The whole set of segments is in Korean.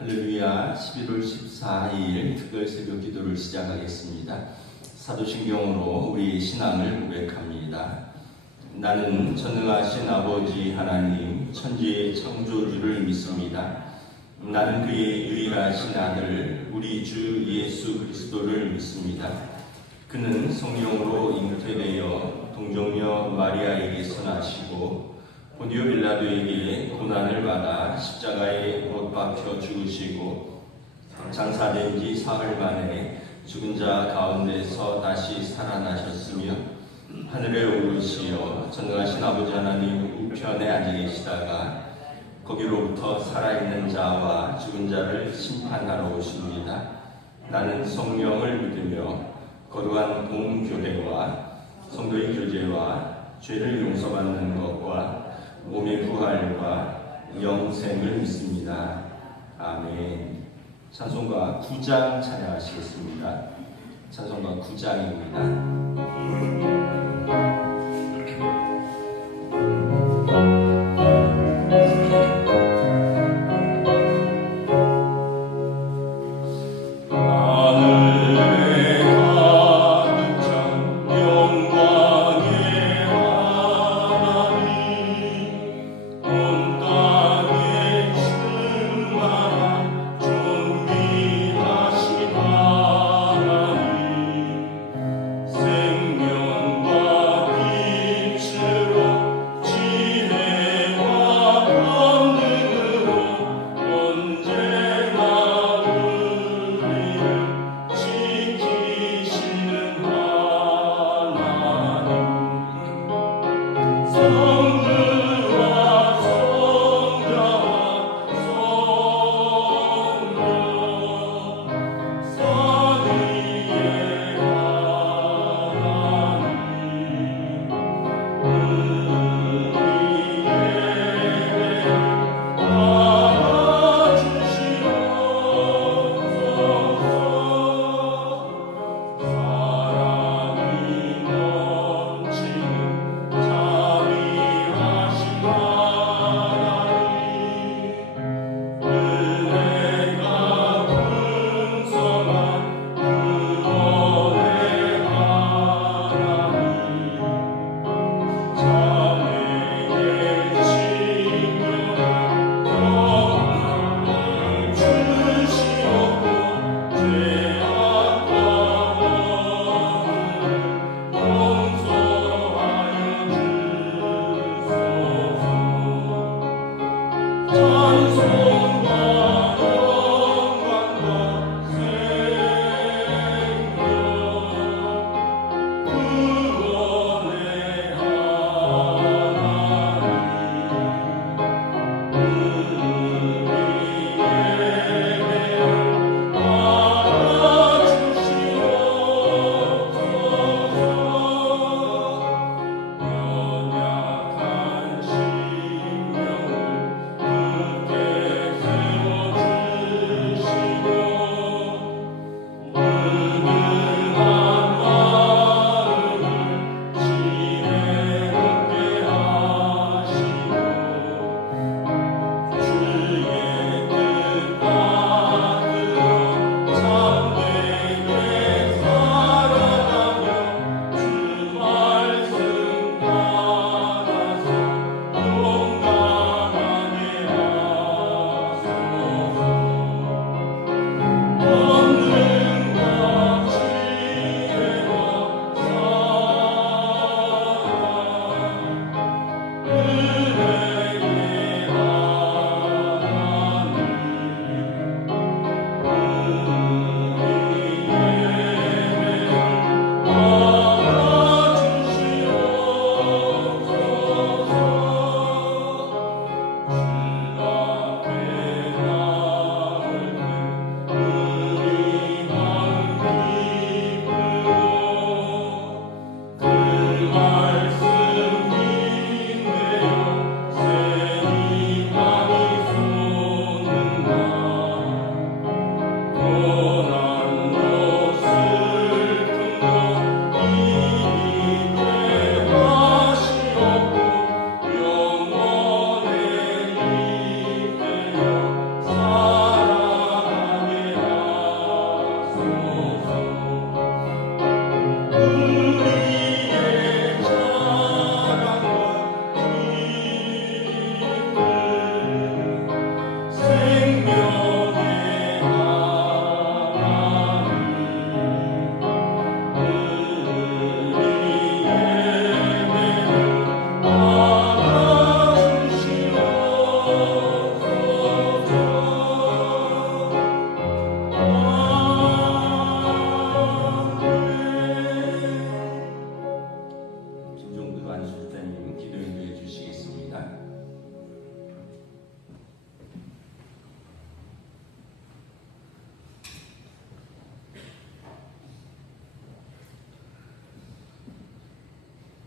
할렐루야. 11월 14일 특별 새벽 기도를 시작하겠습니다. 사도신경으로 우리 신앙을 고백합니다. 나는 전능하신 아버지 하나님 천지의 창조주를 믿습니다. 나는 그의 유일하신 아들 우리 주 예수 그리스도를 믿습니다. 그는 성령으로 잉태되어 동정녀 마리아에게서 나시고 본디오 빌라도에게 고난을 받아 십자가에 못 박혀 죽으시고 장사된 지 사흘 만에 죽은 자 가운데서 다시 살아나셨으며 하늘에 오르시어 전능하신 아버지 하나님 우편에 앉아 계시다가 거기로부터 살아있는 자와 죽은 자를 심판하러 오십니다. 나는 성령을 믿으며 거룩한 공교회와 성도의 교제와 죄를 용서받는 것과 몸의 부활과 영생을 믿습니다. 아멘. 찬송가 9장 찬양하시겠습니다. 찬송가 9장입니다.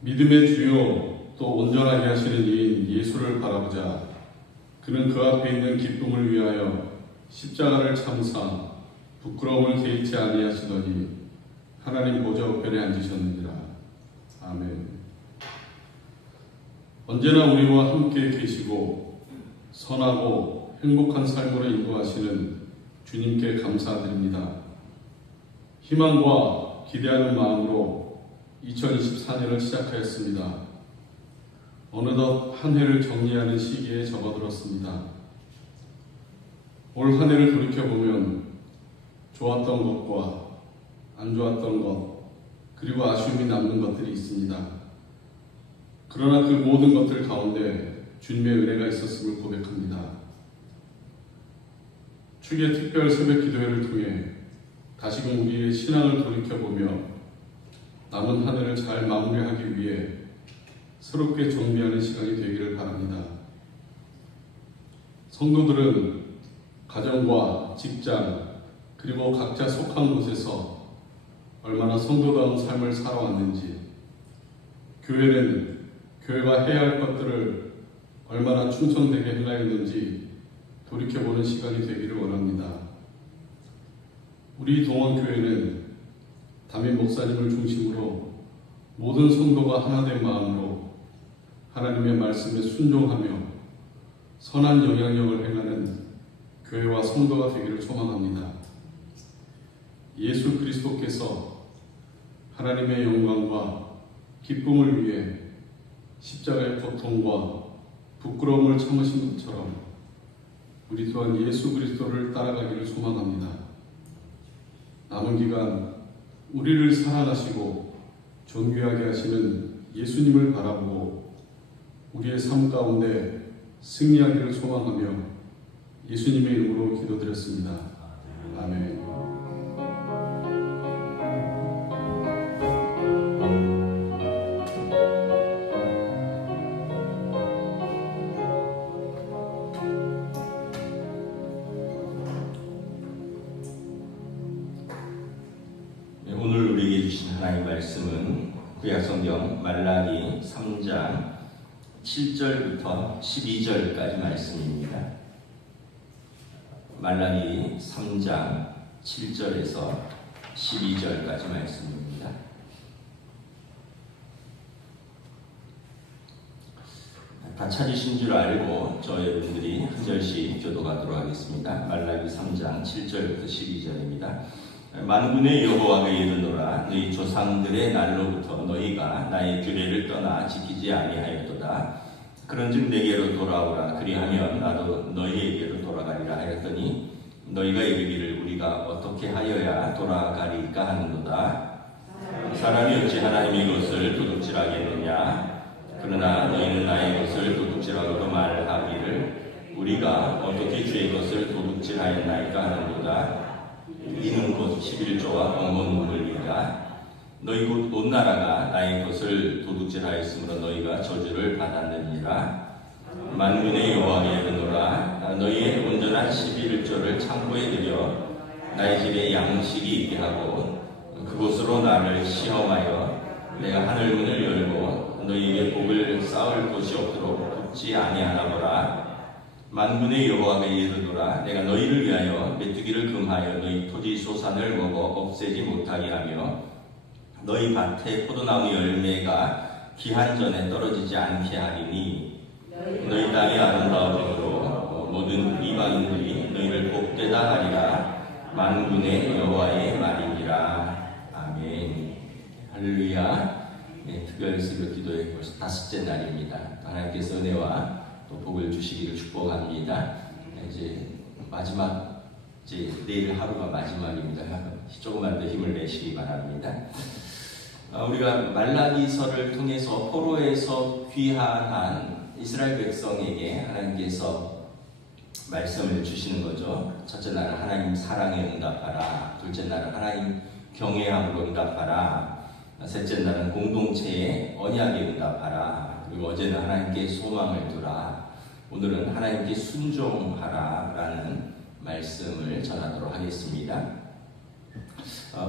믿음의 주요 또 온전하게 하시는 이인 예수를 바라보자. 그는 그 앞에 있는 기쁨을 위하여 십자가를 참사 부끄러움을 개의치 아니하시더니 하나님 보좌 우편에 앉으셨느니라. 아멘. 언제나 우리와 함께 계시고 선하고 행복한 삶으로 인도하시는 주님께 감사드립니다. 희망과 기대하는 마음으로 2024년을 시작하였습니다. 어느덧 한 해를 정리하는 시기에 접어들었습니다. 올 한 해를 돌이켜보면 좋았던 것과 안 좋았던 것, 그리고 아쉬움이 남는 것들이 있습니다. 그러나 그 모든 것들 가운데 주님의 은혜가 있었음을 고백합니다. 축의 특별 새벽 기도회를 통해 다시금 우리의 신앙을 돌이켜보며 남은 한 해를 잘 마무리하기 위해 새롭게 정비하는 시간이 되기를 바랍니다. 성도들은 가정과 직장 그리고 각자 속한 곳에서 얼마나 성도다운 삶을 살아왔는지, 교회는 교회가 해야 할 것들을 얼마나 충성되게 행하였는지 돌이켜보는 시간이 되기를 원합니다. 우리 동원교회는 담임 목사님을 중심으로 모든 성도가 하나된 마음으로 하나님의 말씀에 순종하며 선한 영향력을 행하는 교회와 성도가 되기를 소망합니다. 예수 그리스도께서 하나님의 영광과 기쁨을 위해 십자가의 고통과 부끄러움을 참으신 것처럼 우리 또한 예수 그리스도를 따라가기를 소망합니다. 남은 기간 우리를 사랑하시고 존귀하게 하시는 예수님을 바라보고 우리의 삶 가운데 승리하기를 소망하며 예수님의 이름으로 기도드렸습니다. 아멘. 오늘 우리에게 주신 하나님의 말씀은 구약성경 말라기 3장 7절부터 12절까지 말씀입니다. 말라기 3장 7절에서 12절까지 말씀입니다. 다 찾으신 줄 알고 저 여러분들이 한 절씩 교도하도록 하겠습니다. 말라기 3장 7절부터 12절입니다. 만군의 여호와가 이르노라. 너희 조상들의 날로부터 너희가 나의 규례를 떠나 지키지 아니하였도다. 그런즉 내게로 돌아오라. 그리하면 나도 너희에게로 돌아가리라 하였더니 너희가 이르기를 우리가 어떻게 하여야 돌아가리까 하는도다. 사람이 어찌 하나님의 것을 도둑질하겠느냐. 그러나 너희는 나의 것을 도둑질하고도 말하기를 우리가 어떻게 주의 것을 도둑질하였나이까 하는도다. 이는 곧 11조와 엉엉 눈물이라. 너희 곧 온 나라가 나의 것을 도둑질하였으므로 너희가 저주를 받았느니라. 만군의 여호와가 이르노라. 너희의 온전한 11조를 창고에 들여 나의 집에 양식이 있게 하고 그곳으로 나를 시험하여 내가 하늘 문을 열고 너희에게 복을 쌓을 곳이 없도록 붙지 아니하나보라. 만군의 여호와가 이르노라. 내가 너희를 위하여 메뚜기를 금하여 너희 토지 소산을 먹어 없애지 못하게 하며 너희 밭에 포도나무 열매가 기한 전에 떨어지지 않게 하리니 너희 땅이 아름다워지므로 모든 이방인들이 너희를 복되다 하리라. 만군의 여호와의 말이니라. 아멘. 할렐루야. 특별 새벽 기도의 벌써 5째 날입니다. 하나님께서 은혜와 또 복을 주시기를 축복합니다. 이제 마지막, 내일 하루가 마지막입니다. 조금만 더 힘을 내시기 바랍니다. 우리가 말라기서를 통해서 포로에서 귀환한 이스라엘 백성에게 하나님께서 말씀을 주시는 거죠. 첫째 날은 하나님 사랑에 응답하라. 둘째 날은 하나님 경외함으로 응답하라. 셋째 날은 공동체의 언약에 응답하라. 그리고 어제는 하나님께 소망을 두라. 오늘은 하나님께 순종하라 라는 말씀을 전하도록 하겠습니다.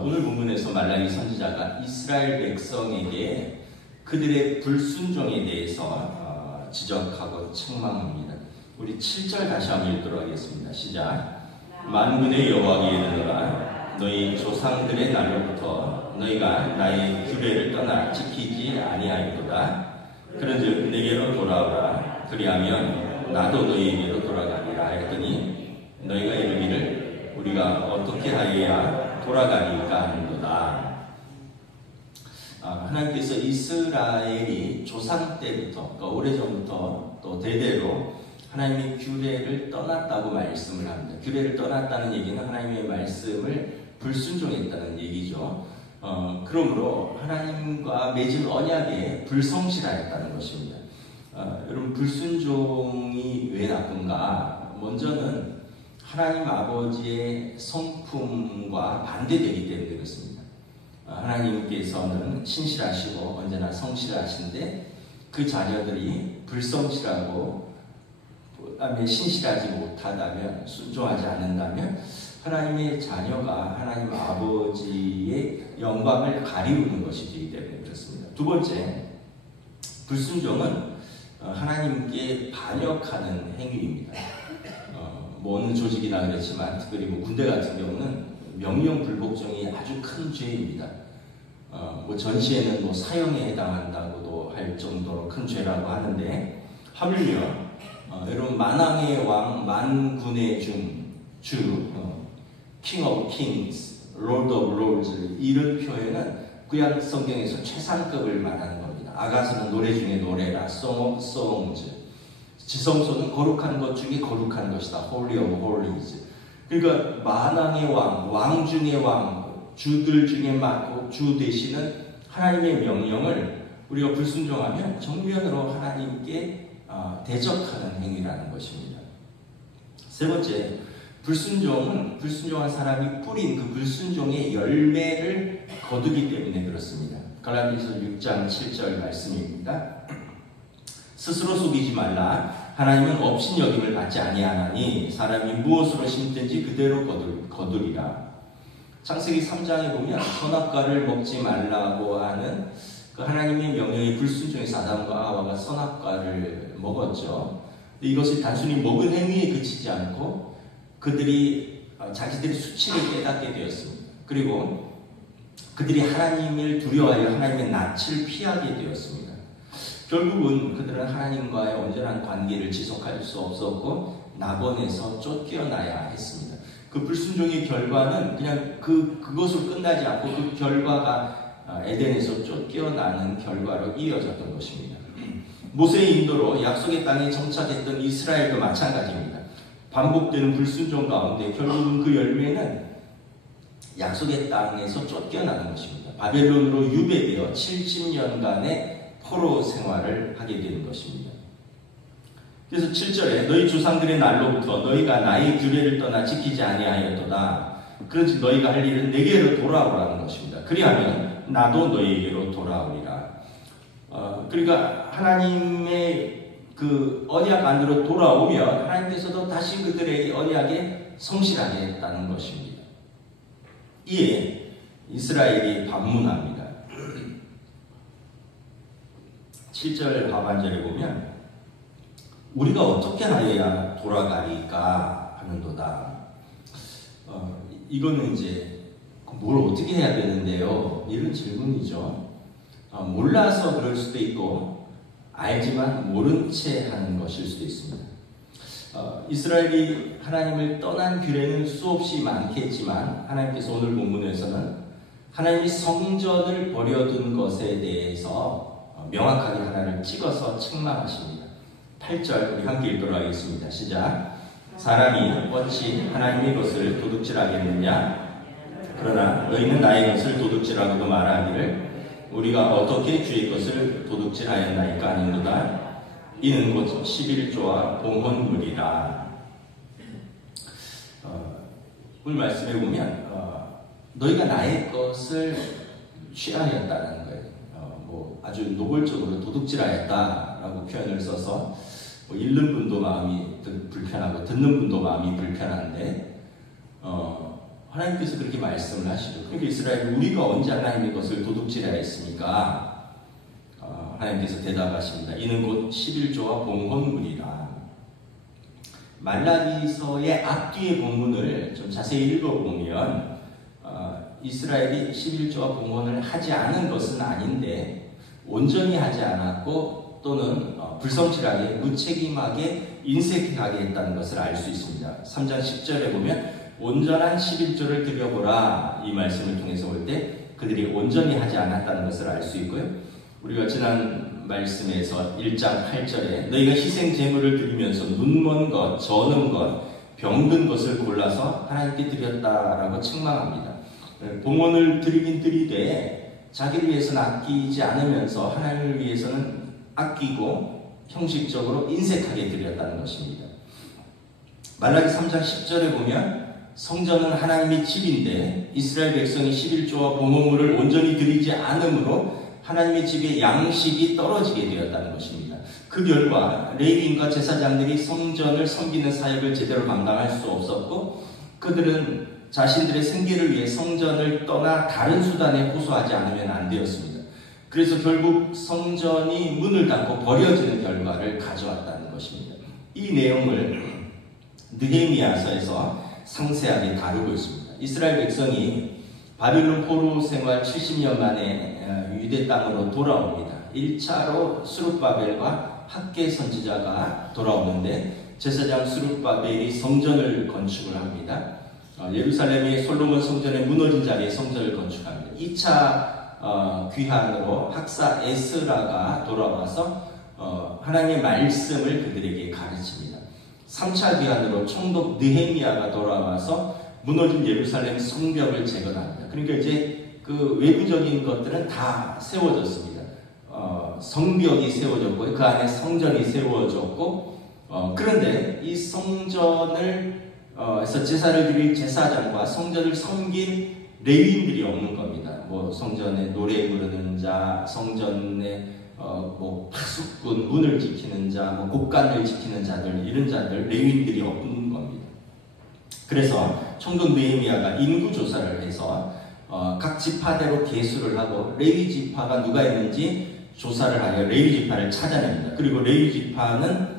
오늘 본문에서 말라기 선지자가 이스라엘 백성에게 그들의 불순종에 대해서 지적하고 책망합니다. 우리 7절 다시 한번 읽도록 하겠습니다. 시작. 만군의 여호와께 이르노라 너희 조상들의 날로부터 너희가 나의 규례를 떠나 지키지 아니하였도다. 그런즉 내게로 돌아오라. 그리하면 나도 너희에게로 돌아가리라 하였더니 너희가 이르기를 우리가 어떻게 하여야 돌아가리까 하는도다. 하나님께서 이스라엘이 조상 때부터, 그러니까 오래전부터 또 대대로 하나님의 규례를 떠났다고 말씀을 합니다. 규례를 떠났다는 얘기는 하나님의 말씀을 불순종했다는 얘기죠. 그러므로 하나님과 맺은 언약에 불성실하였다는 것입니다. 여러분, 불순종이 왜 나쁜가? 먼저는 하나님 아버지의 성품과 반대되기 때문에 그렇습니다. 하나님께서는 신실하시고 언제나 성실하신데 그 자녀들이 불성실하고 그다음에 신실하지 못하다면, 순종하지 않는다면 하나님의 자녀가 하나님 아버지의 영광을 가리우는 것이 되기 때문에 그렇습니다. 두 번째, 불순종은 하나님께 반역하는 행위입니다. 어느 조직이나 그렇지만 특별히 군대 같은 경우는 명령 불복종이 아주 큰 죄입니다. 전시에는 사형에 해당한다고도 할 정도로 큰 죄라고 하는데, 하물며 여러분, 만왕의 왕, 만군의 주, King of Kings, Lord of Lords, 이런 표현은 구약 성경에서 최상급을 말하는 겁니다. 아가서는 노래 중에 노래라, Song of Songs. 지성소는 거룩한 것 중에 거룩한 것이다, Holy of Holies. 그러니까 만왕의 왕, 왕 중의 왕, 주들 중에 많고 주 되시는 하나님의 명령을 우리가 불순종하면 정면으로 하나님께 대적하는 행위라는 것입니다. 세 번째, 불순종한 사람이 뿌린 그 불순종의 열매를 거두기 때문에 그렇습니다. 갈라디아서 6장 7절 말씀입니다. 스스로 속이지 말라. 하나님은 업신여김을 받지 아니하나니 사람이 무엇으로 심든지 그대로 거두리라. 창세기 3장에 보면 선악과를 먹지 말라고 하는 그 하나님의 명령에 불순종해서 아담과 하와가 선악과를 먹었죠. 이것을 단순히 먹은 행위에 그치지 않고 그들이 자기들의 수치를 깨닫게 되었습니다. 그리고 그들이 하나님을 두려워하여 하나님의 낯을 피하게 되었습니다. 결국은 그들은 하나님과의 온전한 관계를 지속할 수 없었고 낙원에서 쫓겨나야 했습니다. 그 불순종의 결과는 그냥 그것으로 끝나지 않고 그 결과가 에덴에서 쫓겨나는 결과로 이어졌던 것입니다. 모세의 인도로 약속의 땅에 정착했던 이스라엘도 마찬가지입니다. 반복되는 불순종 가운데 결국은 그 열매는 약속의 땅에서 쫓겨나는 것입니다. 바벨론으로 유배되어 70년간의 포로 생활을 하게 되는 것입니다. 그래서 7절에 너희 조상들의 날로부터 너희가 나의 규례를 떠나 지키지 아니하였도다. 그런지 너희가 할 일은 내게로 돌아오라는 것입니다. 그리하면 나도 너희에게로 돌아오리라. 그러니까 하나님의 그 언약 안으로 돌아오면 하나님께서도 다시 그들에게 언약에 성실하게 했다는 것입니다. 이에 이스라엘이 반문합니다. 7절 하반절에 보면 우리가 어떻게 하여야 돌아가리까 하는도다. 이거는 이제 뭘 어떻게 해야 되는데요? 이런 질문이죠. 몰라서 그럴 수도 있고 알지만 모른 채 하는 것일 수도 있습니다. 이스라엘이 하나님을 떠난 규례는 수없이 많겠지만 하나님께서 오늘 본문에서는 하나님이 성전을 버려둔 것에 대해서 명확하게 하나를 찍어서 책망하십니다. 8절 우리 함께 읽도록 하겠습니다. 시작. 사람이 어찌 하나님의 것을 도둑질하겠느냐? 그러나 너희는 나의 것을 도둑질하고도 말하기를 우리가 어떻게 주의 것을 도둑질하였나이까 하는도다. 이는 곧 11조와 봉헌물이라. 오늘 말씀에 보면 너희가 나의 것을 취하였다는 거예요. 아주 노골적으로 도둑질하였다라고 표현을 써서 읽는 분도 마음이 불편하고 듣는 분도 마음이 불편한데 하나님께서 그렇게 말씀을 하시죠. 그러니까 이스라엘이 우리가 언제 하나님의 것을 도둑질하였습니까? 하나님께서 대답하십니다. 이는 곧 11조와 봉헌물이라. 말라기서의 앞뒤의 본문을 좀 자세히 읽어보면 이스라엘이 11조와 봉헌을 하지 않은 것은 아닌데 온전히 하지 않았고 또는 불성실하게 무책임하게 인색하게 했다는 것을 알 수 있습니다. 3장 10절에 보면 온전한 11조를 드려보라, 이 말씀을 통해서 볼 때 그들이 온전히 하지 않았다는 것을 알 수 있고요. 우리가 지난 말씀에서 1장 8절에 너희가 희생 제물을 드리면서 눈먼 것, 저는 것, 병든 것을 골라서 하나님께 드렸다라고 책망합니다. 봉헌을 드리긴 드리되 자기를 위해서는 아끼지 않으면서 하나님을 위해서는 아끼고 형식적으로 인색하게 드렸다는 것입니다. 말라기 3장 10절에 보면 성전은 하나님의 집인데 이스라엘 백성이 11조와 봉헌물을 온전히 드리지 않으므로 하나님의 집에 양식이 떨어지게 되었다는 것입니다. 그 결과 레위인과 제사장들이 성전을 섬기는 사역을 제대로 감당할 수 없었고 그들은 자신들의 생계를 위해 성전을 떠나 다른 수단에 호소하지 않으면 안 되었습니다. 그래서 결국 성전이 문을 닫고 버려지는 결과를 가져왔다는 것입니다. 이 내용을 느헤미야서에서 상세하게 다루고 있습니다. 이스라엘 백성이 바빌론 포로 생활 70년 만에 유대 땅으로 돌아옵니다. 1차로 스룹바벨과 학개 선지자가 돌아오는데 제사장 스룹바벨이 성전을 건축을 합니다. 예루살렘의 솔로몬 성전에 무너진 자리에 성전을 건축합니다. 2차 귀환으로 학사 에스라가 돌아와서 하나님의 말씀을 그들에게 가르칩니다. 3차 귀환으로 총독 느헤미야가 돌아와서 무너진 예루살렘 성벽을 재건합니다. 그러니까 이제 그 외부적인 것들은 다 세워졌습니다. 성벽이 세워졌고 그 안에 성전이 세워졌고 그런데 이 성전을 에서 제사를 드릴 제사장과 성전을 섬긴 레위인들이 없는 겁니다. 뭐 성전에 노래 부르는 자, 성전에 뭐 파수꾼, 문을 지키는 자, 뭐 곡간을 지키는 자들, 이런 자들, 레위인들이 없는 겁니다. 그래서 총독 느헤미야가 인구 조사를 해서 각 지파대로 계수를 하고 레위 지파가 누가 있는지 조사를 하여 레위 지파를 찾아냅니다. 그리고 레위 지파는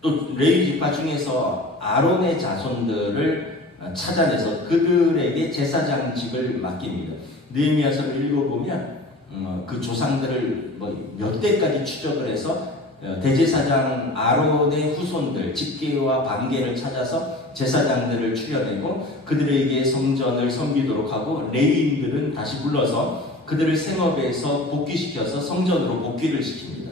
또 레위 지파 중에서 아론의 자손들을 찾아내서 그들에게 제사장직을 맡깁니다. 느헤미야서를 읽어보면 그 조상들을 몇 대까지 추적을 해서 대제사장 아론의 후손들 직계와 반계를 찾아서 제사장들을 추려내고 그들에게 성전을 섬기도록 하고 레위인들은 다시 불러서 그들을 생업에서 복귀시켜서 성전으로 복귀를 시킵니다.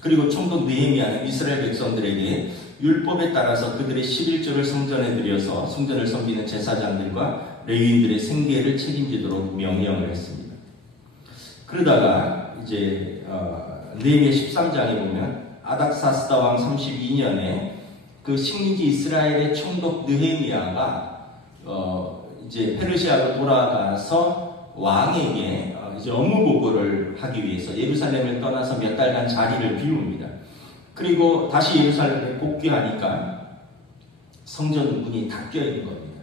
그리고 총독 느헤미야는 이스라엘 백성들에게 율법에 따라서 그들의 11조를 성전에 드려서 성전을 섬기는 제사장들과 레위인들의 생계를 책임지도록 명령을 했습니다. 그러다가 이제 느헤미야 13장에 보면 아닥사스다 왕 32년에 그 식민지 이스라엘의 총독 느헤미야가 이제 페르시아로 돌아가서 왕에게 이제 업무 보고를 하기 위해서 예루살렘을 떠나서 몇 달간 자리를 비웁니다. 그리고 다시 예루살렘에 복귀하니까 성전 문이 닫혀 있는 겁니다.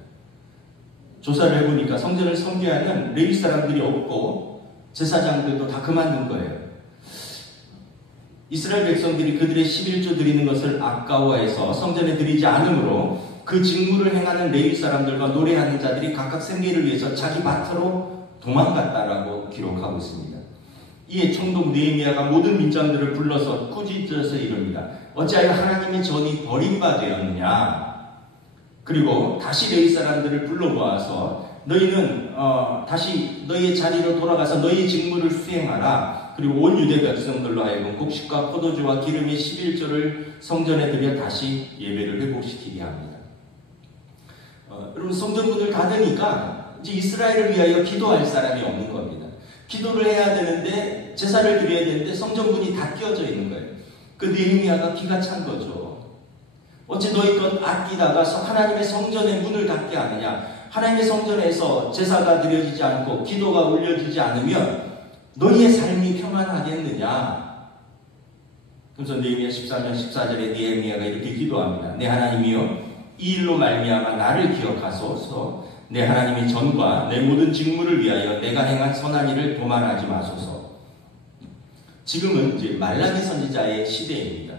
조사를 해보니까 성전을 섬기하는 레위 사람들이 없고 제사장들도 다 그만둔 거예요. 이스라엘 백성들이 그들의 11조 드리는 것을 아까워해서 성전에 드리지 않으므로 그 직무를 행하는 레위 사람들과 노래하는 자들이 각각 생계를 위해서 자기 밭으로 도망갔다라고 기록하고 있습니다. 이에 총독 느헤미야가 모든 민장들을 불러서 꾸짖어서 이릅니다. 어찌하여 하나님의 전이 버림받았느냐? 그리고 다시 레위 사람들을 불러모아서 너희는 다시 너희의 자리로 돌아가서 너희의 직무를 수행하라. 그리고 온 유대 백성들로 하여금 곡식과 포도주와 기름의 11조를 성전에 들여 다시 예배를 회복시키게 합니다. 여러분 성전문을 닫으니까 이제 이스라엘을 위하여 기도할 사람이 없는 겁니다. 기도를 해야 되는데 제사를 드려야 되는데 성전문이 닫혀져 있는 거예요. 그 느헤미야가 기가 찬 거죠. 어찌 너희 것 아끼다가 하나님의 성전의 문을 닫게 하느냐? 하나님의 성전에서 제사가 드려지지 않고 기도가 올려지지 않으면 너희의 삶이 평안하겠느냐? 그래서 느헤미야 13장 14절에 느헤미야가 이렇게 기도합니다. 내 하나님이여 이 일로 말미암아 나를 기억하소서. 내 하나님의 전과 내 모든 직무를 위하여 내가 행한 선한 일을 도말하지 마소서. 지금은 이제 말라기 선지자의 시대입니다.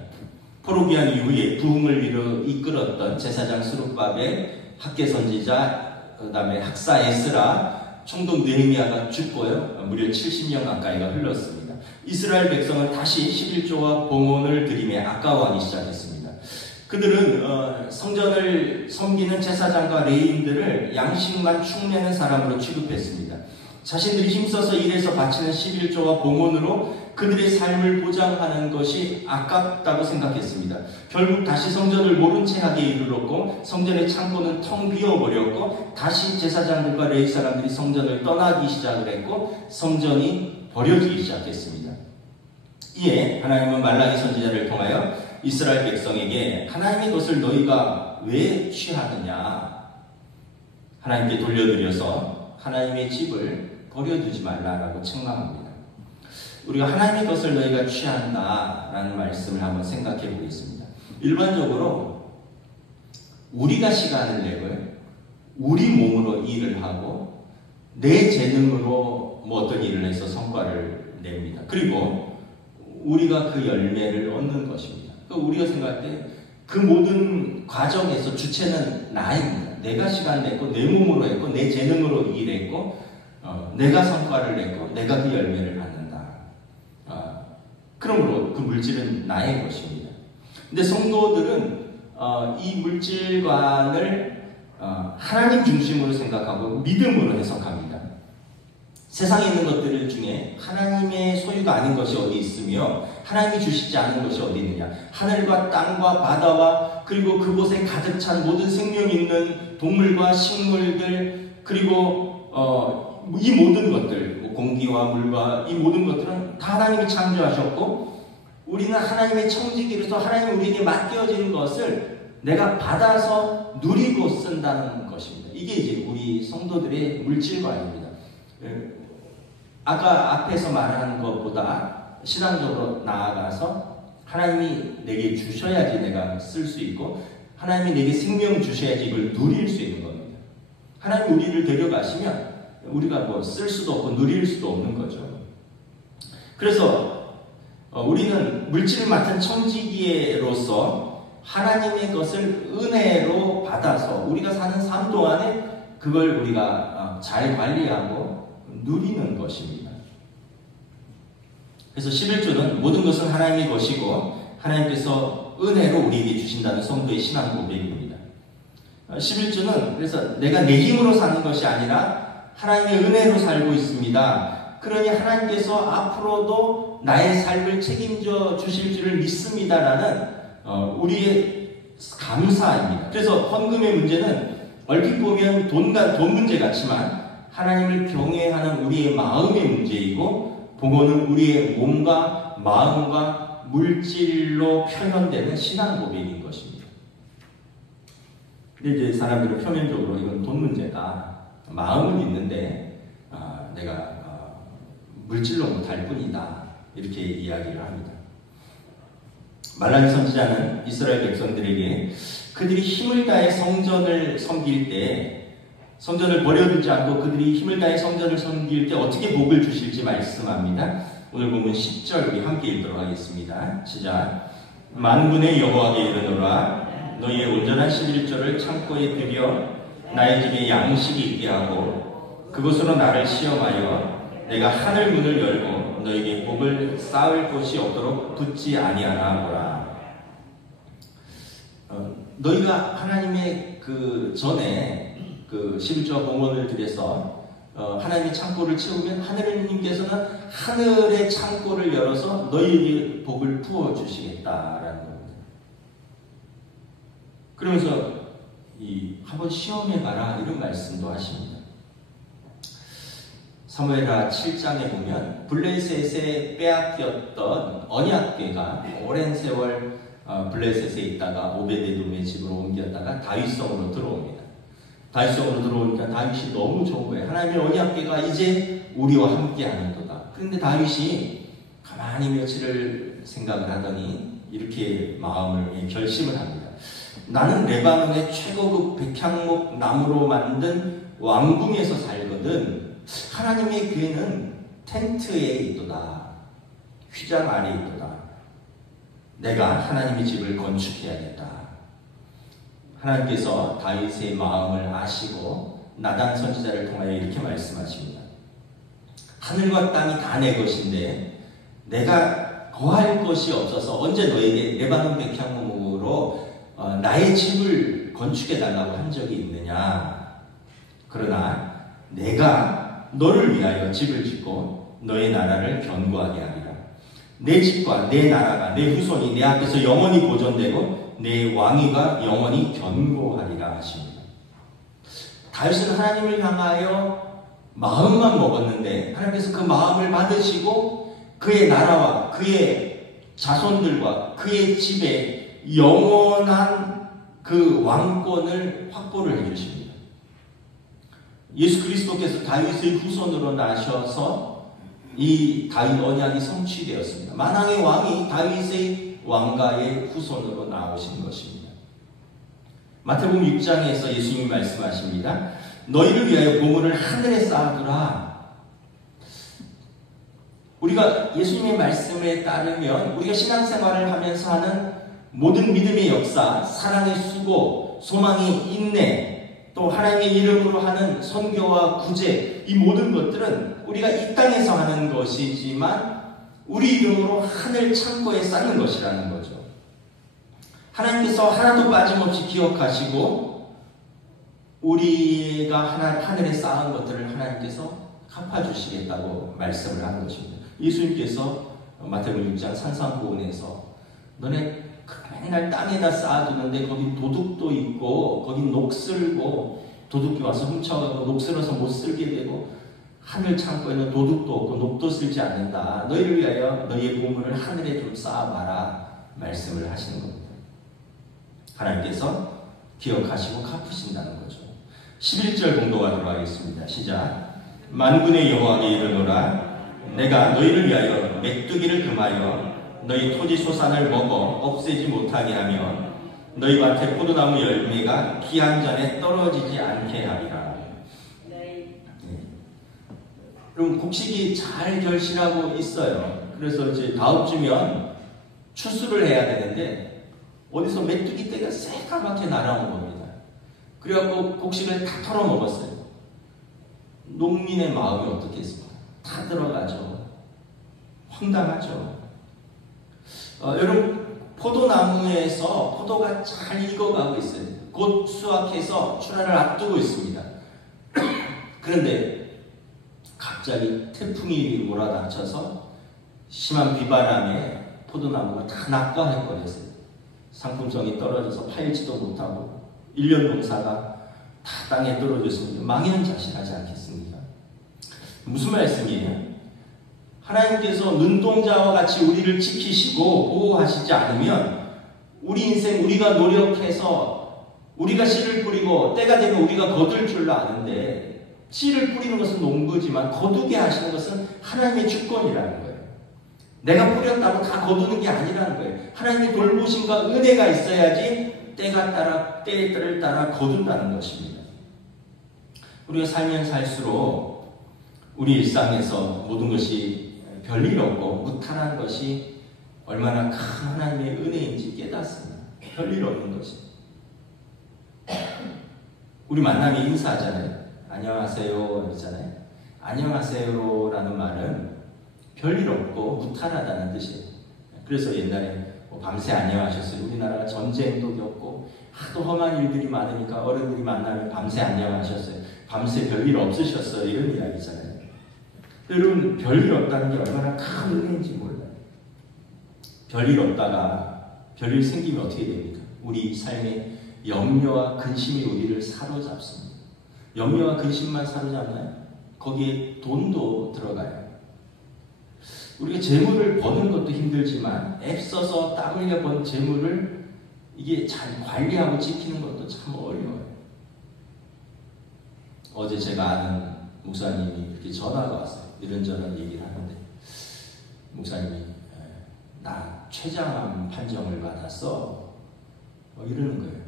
포로기한 이후에 부흥을 이끌었던 제사장 스룹바벨, 학개 선지자, 그다음에 학사 에스라, 총독 느헤미야가 죽고요. 무려 70년 가까이가 흘렀습니다. 이스라엘 백성은 다시 11조와 봉헌을 드리며 아까워하기 시작했습니다. 그들은 성전을 섬기는 제사장과 레위인들을 양식만 축내는 사람으로 취급했습니다. 자신들이 힘써서 일해서 바치는 11조와 봉헌으로 그들의 삶을 보장하는 것이 아깝다고 생각했습니다. 결국 다시 성전을 모른 채 하게 이르렀고 성전의 창고는 텅 비어버렸고 다시 제사장들과 레위 사람들이 성전을 떠나기 시작을 했고 성전이 버려지기 시작했습니다. 이에 하나님은 말라기 선지자를 통하여 이스라엘 백성에게 하나님의 것을 너희가 왜 취하느냐, 하나님께 돌려드려서 하나님의 집을 버려두지 말라라고 책망합니다. 우리가 하나님의 것을 너희가 취한다라는 말씀을 한번 생각해 보겠습니다. 일반적으로 우리가 시간을 내고요, 우리 몸으로 일을 하고 내 재능으로 어떤 일을 해서 성과를 냅니다. 그리고 우리가 그 열매를 얻는 것입니다. 우리가 생각할 때 그 모든 과정에서 주체는 나입니다. 내가 시간 냈고 내 몸으로 했고 내 재능으로 일했고 내가 성과를 냈고 내가 그 열매를 받는다. 그러므로 그 물질은 나의 것입니다. 근데 성도들은 이 물질관을 하나님 중심으로 생각하고 믿음으로 해석합니다. 세상에 있는 것들 중에 하나님의 소유가 아닌 것이 어디 있으며 하나님이 주시지 않은 것이 어디 있느냐. 하늘과 땅과 바다와 그리고 그곳에 가득 찬 모든 생명 있는 동물과 식물들, 그리고 이 모든 것들, 공기와 물과 이 모든 것들은 다 하나님이 창조하셨고 우리는 하나님의 청지기로서 하나님이 우리에게 맡겨진 것을 내가 받아서 누리고 쓴다는 것입니다. 이게 이제 우리 성도들의 물질관입니다. 아까 앞에서 말한 것보다 신앙적으로 나아가서 하나님이 내게 주셔야지 내가 쓸 수 있고 하나님이 내게 생명 주셔야지 이걸 누릴 수 있는 겁니다. 하나님이 우리를 데려가시면 우리가 쓸 수도 없고 누릴 수도 없는 거죠. 그래서 우리는 물질을 맡은 청지기로서 하나님의 것을 은혜로 받아서 우리가 사는 삶 동안에 그걸 우리가 잘 관리하고 누리는 것입니다. 그래서 11조는 모든 것은 하나님의 것이고 하나님께서 은혜로 우리에게 주신다는 성도의 신앙 고백입니다. 11조는 그래서 내가 내 힘으로 사는 것이 아니라 하나님의 은혜로 살고 있습니다. 그러니 하나님께서 앞으로도 나의 삶을 책임져 주실 줄을 믿습니다라는 우리의 감사입니다. 그래서 헌금의 문제는 얼핏 보면 돈 문제 같지만 하나님을 경외하는 우리의 마음의 문제이고 봉헌은 우리의 몸과 마음과 물질로 표현되는 신앙 고백인 것입니다. 근데 이제 사람들은 표면적으로 이건 돈 문제다. 마음은 있는데 내가 물질로 못할 뿐이다. 이렇게 이야기를 합니다. 말라기 선지자는 이스라엘 백성들에게 그들이 힘을 다해 성전을 섬길 때 성전을 버려두지 않고 그들이 힘을 다해 성전을 섬길 때 어떻게 복을 주실지 말씀합니다. 오늘 보면 10절 우리 함께 읽도록 하겠습니다. 시작. 만군의 여호와께 이르노라 너희의 온전한 11조를 창고에 들여 나의 집에 양식이 있게 하고 그곳으로 나를 시험하여 내가 하늘 문을 열고 너희에게 복을 쌓을 곳이 없도록 붙지 아니하나 보라. 너희가 하나님의 그 전에 그 11조와 봉헌을 드려서 하나님의 창고를 채우면 하느님께서는 하늘의 창고를 열어서 너희에게 복을 부어주시겠다라는 겁니다. 그러면서 한번 시험해봐라 이런 말씀도 하십니다. 사무엘하 7장에 보면 블레셋에 빼앗겼던 언약궤가 오랜 세월 블레셋에 있다가 오베데돔의 집으로 옮겼다가 다윗성으로 들어옵니다. 다윗성으로 들어오니까 다윗이 너무 좋은 거예요. 하나님의 언약궤가 이제 우리와 함께 하는도다. 그런데 다윗이 가만히 며칠을 생각을 하더니 이렇게 마음을 결심을 합니다. 나는 레바논의 최고급 백향목 나무로 만든 왕궁에서 살거든. 하나님의 궤는 텐트에 있도다. 휘장 아래 있도다. 내가 하나님의 집을 건축해야겠다. 하나님께서 다윗의 마음을 아시고 나단 선지자를 통하여 이렇게 말씀하십니다. 하늘과 땅이 다 내 것인데 내가 거할 것이 없어서 언제 너에게 레바논 백향목으로 나의 집을 건축해 달라고 한 적이 있느냐. 그러나 내가 너를 위하여 집을 짓고 너의 나라를 견고하게 하리라. 내 집과 내 나라가 내 후손이 내 앞에서 영원히 보존되고 내 왕위가 영원히 견고하리라 하십니다. 다윗은 하나님을 향하여 마음만 먹었는데 하나님께서 그 마음을 받으시고 그의 나라와 그의 자손들과 그의 집에 영원한 그 왕권을 확보를 해주십니다. 예수 그리스도께서 다윗의 후손으로 나셔서 이 다윗 언약이 성취되었습니다. 만왕의 왕이 다윗의 왕가의 후손으로 나오신 것입니다. 마태복음 6장에서 예수님이 말씀하십니다. 너희를 위하여 보물을 하늘에 쌓아두라. 우리가 예수님의 말씀에 따르면 우리가 신앙생활을 하면서 하는 모든 믿음의 역사, 사랑의 수고, 소망의 인내, 또 하나님의 이름으로 하는 선교와 구제, 이 모든 것들은 우리가 이 땅에서 하는 것이지만 우리 이름으로 하늘 창고에 쌓는 것이라는 거죠. 하나님께서 하나도 빠짐없이 기억하시고 우리가 하늘에 쌓은 것들을 하나님께서 갚아주시겠다고 말씀을 하는 것입니다. 예수님께서 마태복음 6장 산상보훈에서 너네 맨날 땅에다 쌓아두는데 거기 도둑도 있고 거기 녹슬고 도둑이 와서 훔쳐가고 녹슬어서 못 쓸게 되고 하늘 창고에는 도둑도 없고 녹도 쓸지 않는다. 너희를 위하여 너희의 보물을 하늘에 좀 쌓아봐라 말씀을 하시는 겁니다. 하나님께서 기억하시고 갚으신다는 거죠. 11절 공독하도록 하겠습니다. 시작. 만군의 여호와께 이르노라. 내가 너희를 위하여 메뚜기를 금하여 너희 토지 소산을 먹어 없애지 못하게 하며 너희 밭에 포도나무 열매가 기한 전에 떨어지지 않게 하리라. 그럼 곡식이 잘 결실하고 있어요. 그래서 이제 다음 주면 추수를 해야 되는데 어디서 메뚜기 떼가 새까맣게 날아온 겁니다. 그래갖고 곡식을 다 털어먹었어요. 농민의 마음이 어떻겠습니까? 다 들어가죠. 황당하죠. 여러분 포도나무에서 포도가 잘 익어가고 있어요. 곧 수확해서 출하를 앞두고 있습니다. 그런데 갑자기 태풍이 몰아닥쳐서 심한 비바람에 포도나무가 다 낙과해버렸어요. 상품성이 떨어져서 팔지도 못하고 1년 농사가 다 땅에 떨어졌습니다. 망연자실하지 않겠습니까? 무슨 말씀이에요? 하나님께서 눈동자와 같이 우리를 지키시고 보호하시지 않으면 우리 인생 우리가 노력해서 우리가 씨를 뿌리고 때가 되면 우리가 거둘 줄로 아는데 씨를 뿌리는 것은 농부지만 거두게 하시는 것은 하나님의 주권이라는 거예요. 내가 뿌렸다고 다 거두는 게 아니라는 거예요. 하나님의 돌보심과 은혜가 있어야지 때를 따라 거둔다는 것입니다. 우리가 살면 살수록 우리 일상에서 모든 것이 별일 없고 무탈한 것이 얼마나 큰 하나님의 은혜인지 깨닫습니다. 별일 없는 것이. 우리 만나면 인사하잖아요. 안녕하세요 그러잖아요. 안녕하세요라는 말은 별일 없고 무탈하다는 뜻이에요. 그래서 옛날에 밤새 안녕하셨어요. 우리나라가 전쟁도 겪고 하도 험한 일들이 많으니까 어른들이 만나면 밤새 안녕하셨어요. 밤새 별일 없으셨어요. 이런 이야기잖아요. 여러분 별일 없다는 게 얼마나 큰 은혜인지 몰라요. 별일 없다가 별일 생기면 어떻게 됩니까? 우리 삶의 염려와 근심이 우리를 사로잡습니다. 염려와 근심만 사로잡나요? 거기에 돈도 들어가요. 우리가 재물을 버는 것도 힘들지만 애써서 땀 흘려 번 재물을 이게 잘 관리하고 지키는 것도 참 어려워요. 어제 제가 아는 목사님이 이렇게 전화가 왔어요. 이런저런 얘기를 하는데 목사님이 나 췌장암 판정을 받았어. 이러는 거예요.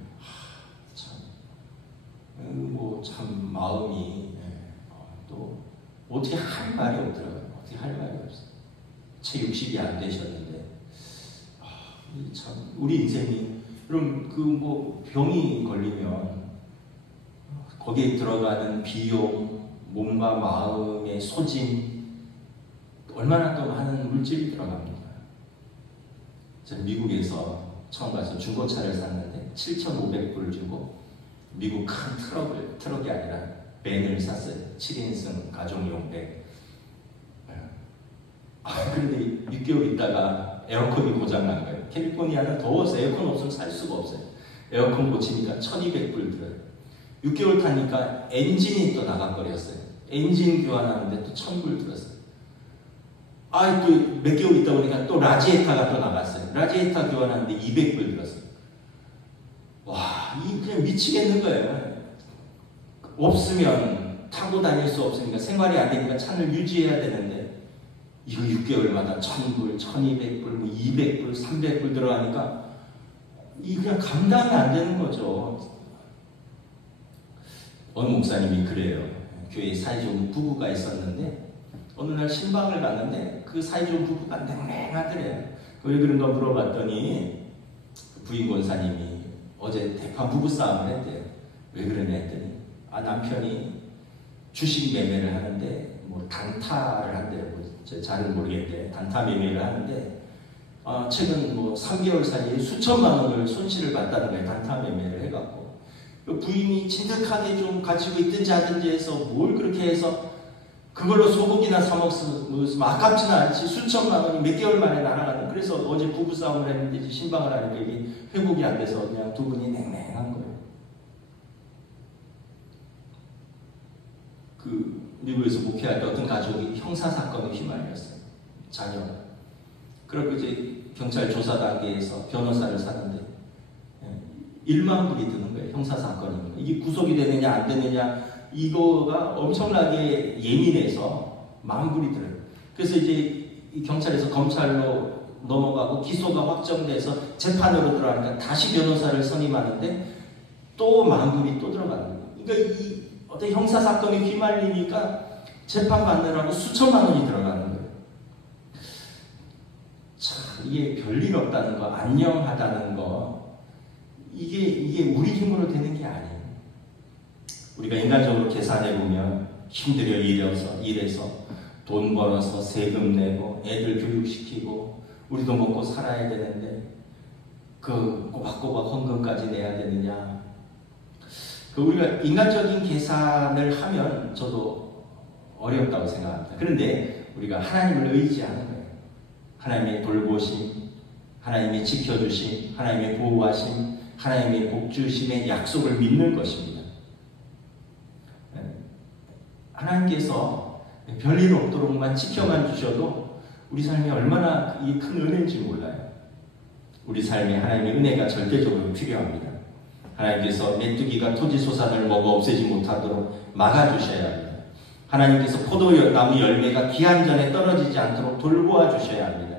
참 마음이 또 어떻게 할 말이 없더라고요. 어떻게 할 말이 없어요. 채 60이 안 되셨는데 참 우리 인생이 그럼 그 뭐 병이 걸리면 거기에 들어가는 비용, 몸과 마음의 소진 얼마나 또 많은 물질이 들어갑니다. 저는 미국에서 처음 가서 중고차를 샀는데 7,500불 주고 미국 큰 트럭이 아니라 밴을 샀어요. 7인승 가정용 밴. 그런데 6개월 있다가 에어컨이 고장난 거예요. 캘리포니아는 더워서 에어컨 없으면 살 수가 없어요. 에어컨 고치니까 1,200불 들어요. 6개월 타니까 엔진이 또 나가버렸어요. 엔진 교환하는데 또 1,000불 들었어요. 또 몇 개월 있다 보니까 또 라지에타가 또 나갔어요. 라지에타 교환하는데 200불 들었어요. 와, 이 그냥 미치겠는 거예요. 없으면 타고 다닐 수 없으니까 생활이 안 되니까 차를 유지해야 되는데 이거 6개월마다 1,000불, 1,200불, 뭐 200불, 300불 들어가니까 이 그냥 감당이 안 되는 거죠. 어느 목사님이 그래요. 교회에 사이좋은 부부가 있었는데 어느 날 신방을 갔는데 그 사이좋은 부부가 냉랭하더래요. 왜 그런가 물어봤더니 부인 권사님이 어제 대판 부부싸움을 했대요. 왜 그러냐 했더니 남편이 주식 매매를 하는데 뭐 단타를 한대요. 잘은 모르겠대. 단타 매매를 하는데 최근 뭐 3개월 사이에 수천만 원을 손실을 봤다는 거예요. 단타 매매를 해갖고 부인이 진득하게 좀 가지고 있든지 하든지 해서 뭘 그렇게 해서 그걸로 소고기나 사 먹으면 아깝지는 않지 수천만 원이 몇 개월 만에 날아가는. 그래서 어제 부부싸움을 했는데 신방을 하니까 이게 회복이 안 돼서 그냥 두 분이 냉랭한 거예요. 미국에서 목회할 때 어떤 가족이 형사사건에 휘말렸어요. 자녀가. 그리고 이제 경찰 조사 단계에서 변호사를 사는데 1만 불이 드는 거예요. 형사사건이니까. 이게 구속이 되느냐 안 되느냐 이거가 엄청나게 예민해서 10,000불이 들어요. 그래서 이제 이 경찰에서 검찰로 넘어가고 기소가 확정돼서 재판으로 들어가니까 다시 변호사를 선임하는데 또 10,000불이 또 들어가는 거예요. 그러니까 이 어떤 형사사건이 휘말리니까 재판받느라고 수천만 원이 들어가는 거예요. 참, 이게 별일 없다는 거, 안녕하다는 거, 이게 우리 힘으로 되는 게 아니에요. 우리가 인간적으로 계산해보면 힘들어 일해서 돈 벌어서 세금 내고 애들 교육시키고 우리도 먹고 살아야 되는데 그 꼬박꼬박 헌금까지 내야 되느냐. 우리가 인간적인 계산을 하면 저도 어렵다고 생각합니다. 그런데 우리가 하나님을 의지하는 거예요. 하나님의 돌보심, 하나님의 지켜주심, 하나님의 보호하심, 하나님의 복주심의 약속을 믿는 것입니다. 하나님께서 별일 없도록만 지켜만 주셔도 우리 삶이 얼마나 큰 은혜인지 몰라요. 우리 삶에 하나님의 은혜가 절대적으로 필요합니다. 하나님께서 메뚜기가 토지 소산을 먹어 없애지 못하도록 막아주셔야 합니다. 하나님께서 포도나무 열매가 기한 전에 떨어지지 않도록 돌보아 주셔야 합니다.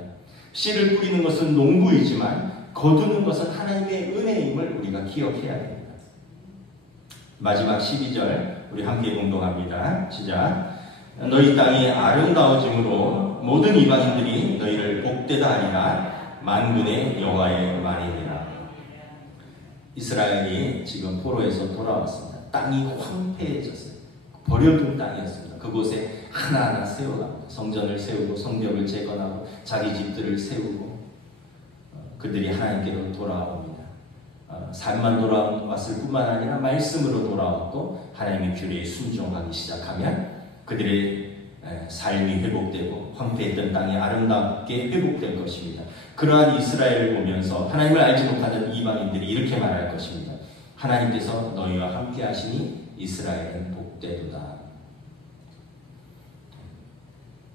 씨를 뿌리는 것은 농부이지만 거두는 것은 하나님의 은혜임을 우리가 기억해야 됩니다. 마지막 12절 우리 함께 공동합니다. 시작. 너희 땅이 아름다워짐으로 모든 이방인들이 너희를 복되다 하리라. 만군의 여호와의 말이니라. 이스라엘이 지금 포로에서 돌아왔습니다. 땅이 황폐해졌어요. 버려둔 땅이었습니다. 그곳에 하나하나 세워갑니다. 성전을 세우고 성벽을 재건하고 자기 집들을 세우고 그들이 하나님께로 돌아옵니다. 삶만 돌아왔을 뿐만 아니라 말씀으로 돌아왔고 하나님의 규례에 순종하기 시작하면 그들의 삶이 회복되고 황폐했던 땅이 아름답게 회복될 것입니다. 그러한 이스라엘을 보면서 하나님을 알지 못하는 이방인들이 이렇게 말할 것입니다. 하나님께서 너희와 함께 하시니 이스라엘은 복되도다.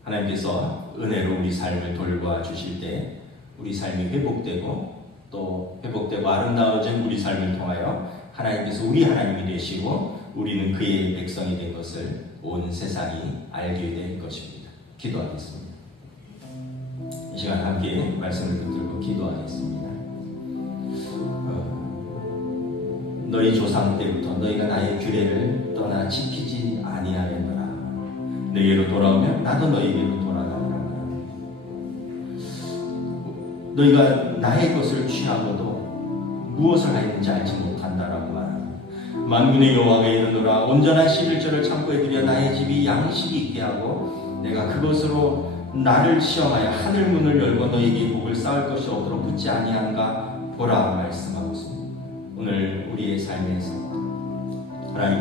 하나님께서 은혜로 우리 삶을 돌보아 주실 때 우리 삶이 회복되고 또 회복되고 아름다워진 우리 삶을 통하여 하나님께서 우리 하나님이 되시고 우리는 그의 백성이 된 것을 온 세상이 알게 될 것입니다. 기도하겠습니다. 이 시간 함께 말씀을 붙들고 기도하겠습니다. 너희 조상 때부터 너희가 나의 규례를 떠나 지키지 아니하였노라. 너희로 돌아오면 나도 너희에게로 돌아가리라. 너희가 나의 것을 취하고도 무엇을 하였는지 알지 못한다라고 말합니다. 만군의 여호와가 이르노라 온전한 11절을 참고해 드려 나의 집이 양식이 있게 하고 내가 그것으로 나를 시험하여 하늘 문을 열고 너희에게 복을 쌓을 것이 없도록 붙지 아니한가 보라 말씀하고 있습니다. 오늘 우리의 삶에서 하나님의